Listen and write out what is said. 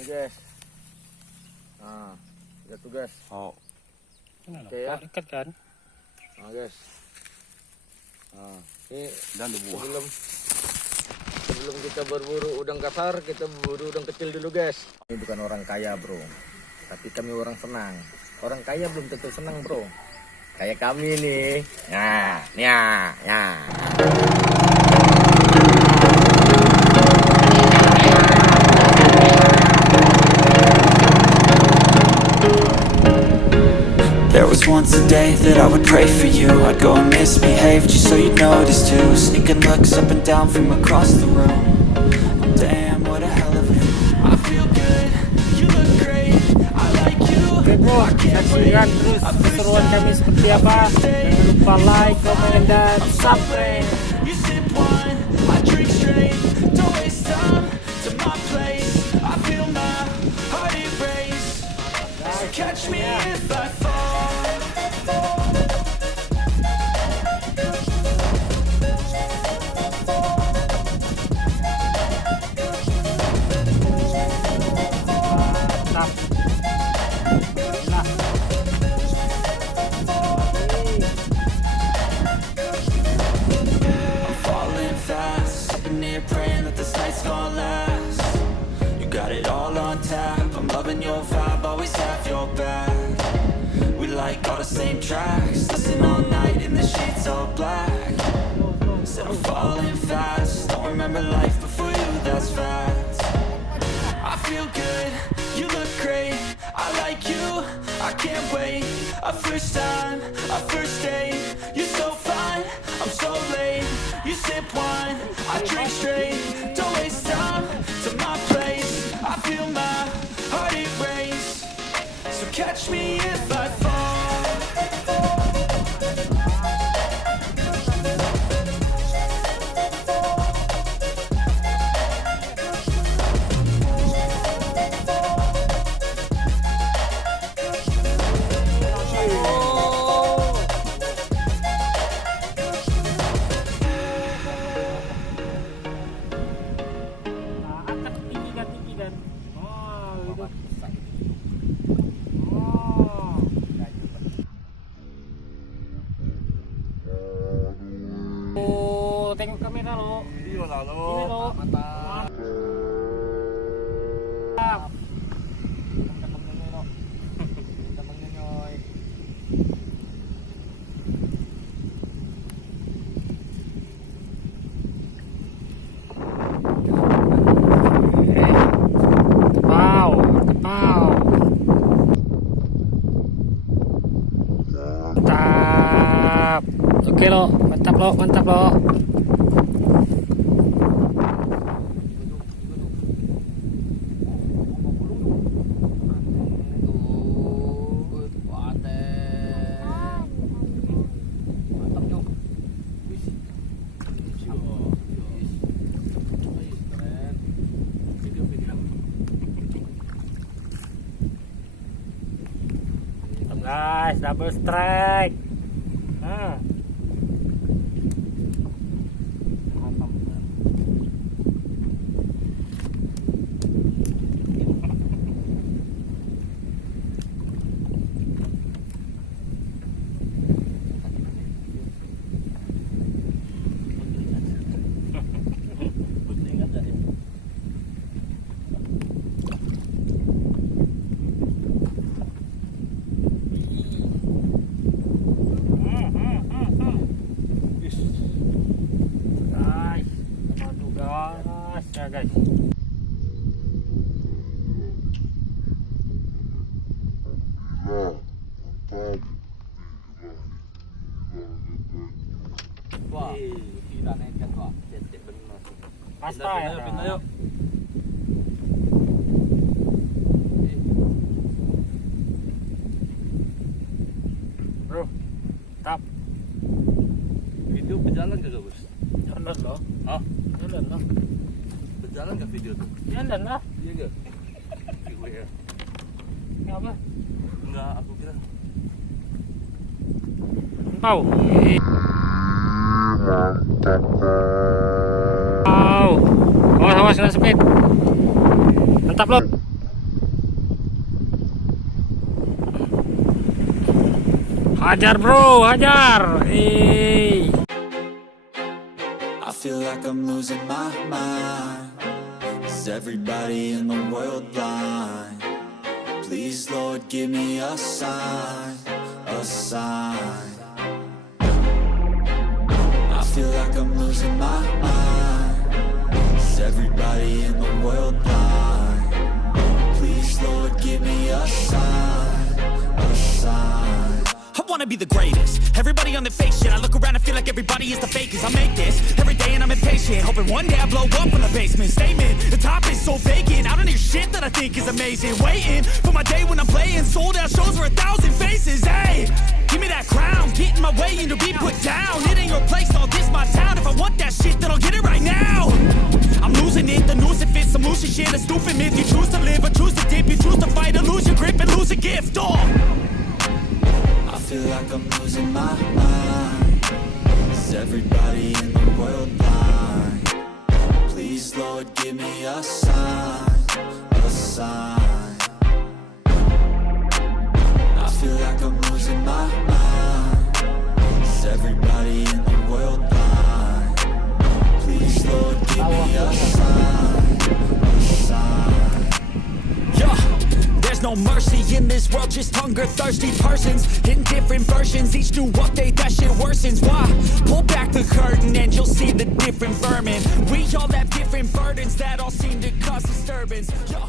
Ini guys. Nah, lihat tuh guys. Oh. Oke ya. Dekat kan? Nah guys. Nah, ini Dan sebelum kita berburu udang kasar, kita berburu udang kecil dulu guys. Ini bukan orang kaya bro, tapi kami orang senang. Orang kaya belum tentu senang bro. Kayak kami nih. Nah, ya. There was once a day that I would pray for you. I'd go and misbehave just so you'd notice too. Sneaking looks up and down from across the room. Damn, what a hell of a I feel good, you look great, I like you. Oke bro, saksikan terus keseruan kami seperti apa. Jangan lupa like, komen, dan subscribe. You sip wine, I drink straight. Don't waste time to my place. I feel my heart erase. So catch me if I fall. Praying that this night's gonna last. You got it all on tap. I'm loving your vibe, always have your back. We like all the same tracks. Listen all night in the sheets all black. Said I'm falling fast. Don't remember life before you, that's fact. I feel good, you look great, I like you, I can't wait. A first time, a first date. You're so fine, I'm so late. You sip wine, I drink straight. Don't waste time to my place. I feel my heart erase. So catch me if I fall. Tengok kamera lo. Video lah lo. Ini lo. Mantap. Mantap. Oke lo, mantap lo. Guys, double strike. Guys. Wah, kita nekat wah, cetek bener. Pasta ya. Pindah yuk. Bro, tap. Video berjalan gak Bos? Jalan lo. Hah? Jalan lo. Berjalan gak video tuh? Jalan lah. Iya gak? WR. Apa? Enggak, aku kira. Wow. Wow. Awas kena speed. Mantap lo. Hajar bro, hajar. I feel like I'm losing my mind. Is everybody in the world blind? Please, Lord, give me a sign, a sign. I feel like I'm losing my mind. Is everybody in the world blind? Please, Lord, give me a sign, a sign. I wanna be the greatest. Everybody on the fake shit. I look around and feel like everybody is the fakest. I make this every day and I'm impatient, hoping one day I blow up from the basement. Statement, the top is so vacant. I don't hear shit that I think is amazing. Waiting for my day when I'm playing sold out shows for 1,000 faces. Hey, give me that crown, get in my way and to be put down. It ain't your place, no, this my town. If I want that shit, then I'll get it right now. I'm losing it, the noose it fits. I'm losing shit, a stupid myth. You choose to live or choose to dip. You choose to fight or lose your grip and lose a gift. I feel like I'm losing my mind. Is everybody in the world blind? Please, Lord, give me a sign, a sign. I feel like I'm losing my mind. Is everybody in the world blind? Please, Lord, give me a sign, a sign. Yeah. There's no mercy in this world, just hunger-thirsty persons in different versions. Each new update, that shit worsens. Why? Pull back the curtain and you'll see the different vermin. We all have different burdens that all seem to cause disturbance. Yeah.